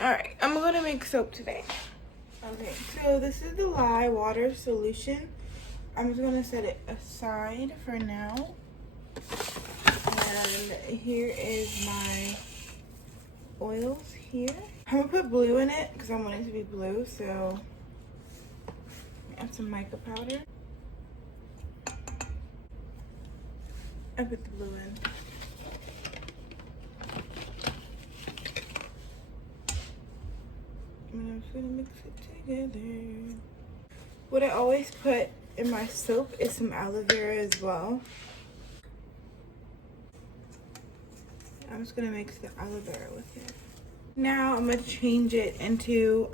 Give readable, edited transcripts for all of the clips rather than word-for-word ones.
Alright, I'm gonna make soap today. Okay, so this is the lye water solution. I'm just gonna set it aside for now. And here is my oils here. I'm gonna put blue in it because I want it to be blue, so add some mica powder. I put the blue in. And I'm just gonna mix it together. What I always put in my soap is some aloe vera as well. I'm just gonna mix the aloe vera with it. Now I'm gonna change it into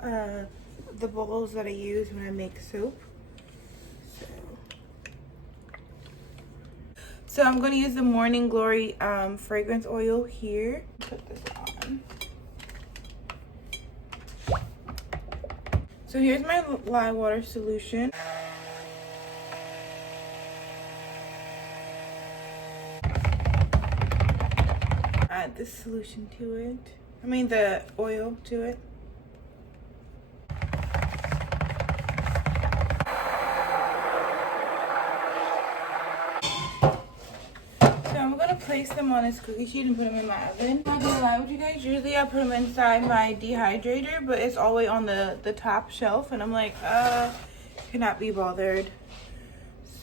the bowls that I use when I make soap. So I'm gonna use the Morning Glory fragrance oil here. Put this on. So here's my lye water solution. Add the solution to it. I mean the oil to it. So I'm gonna place them on this cookie sheet and put them in my oven. I'm not gonna lie with you guys, usually I put them inside my dehydrator, but it's all the way on the top shelf and I'm like, cannot be bothered.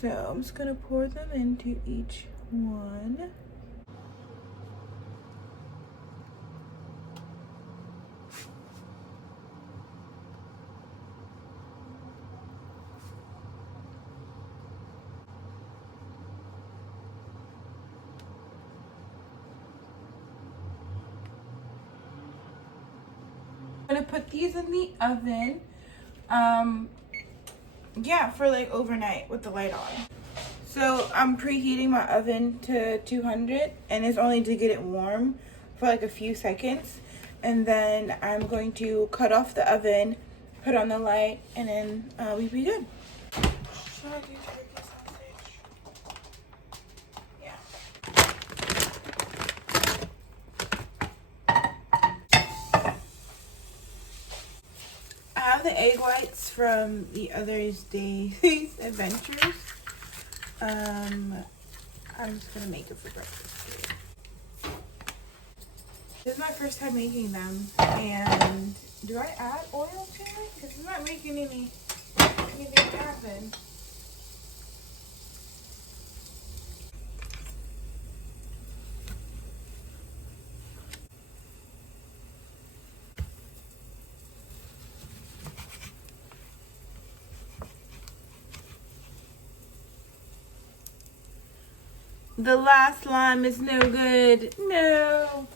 So I'm just gonna pour them into each one. I'm gonna put these in the oven, yeah, for like overnight with the light on. So I'm preheating my oven to 200 and it's only to get it warm for like a few seconds. And then I'm going to cut off the oven, put on the light, and then we'll be good. Should I do turkey sausage? Yeah. I have the egg whites from the other day's adventures. I'm just gonna make it for breakfast today. This is my first time making them, and do I add oil to it? Because I'm not making anything happen. The last lime is no good. No.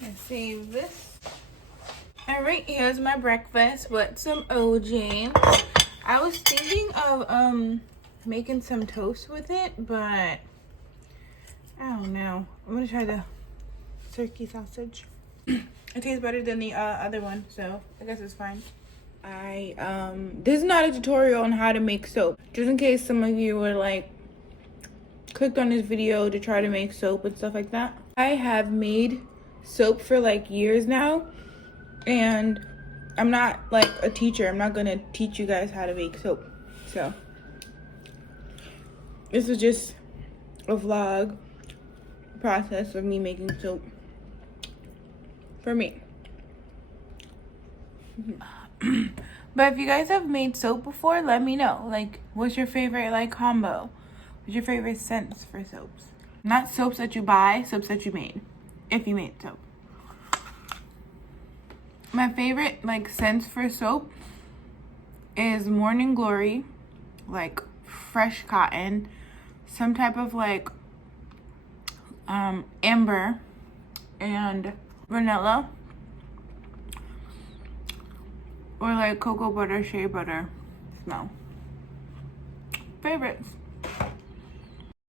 Let's save this. All right, here's my breakfast with some OJ. I was thinking of making some toast with it, but I don't know. I'm gonna try the turkey sausage. It tastes better than the other one, so I guess it's fine. This is not a tutorial on how to make soap, just in case some of you were like clicked on this video to try to make soap and stuff like that. I have made soap for like years now, and I'm not like a teacher. I'm not gonna teach you guys how to make soap, so this is just a vlog process of me making soap for me. But if you guys have made soap before, let me know. Like, what's your favorite like combo? What's your favorite scents for soaps? Not soaps that you buy, soaps that you made, if you made soap. My favorite like scents for soap is Morning Glory, like fresh cotton, some type of like amber, and vanilla, or like cocoa butter, shea butter smell. Favorites.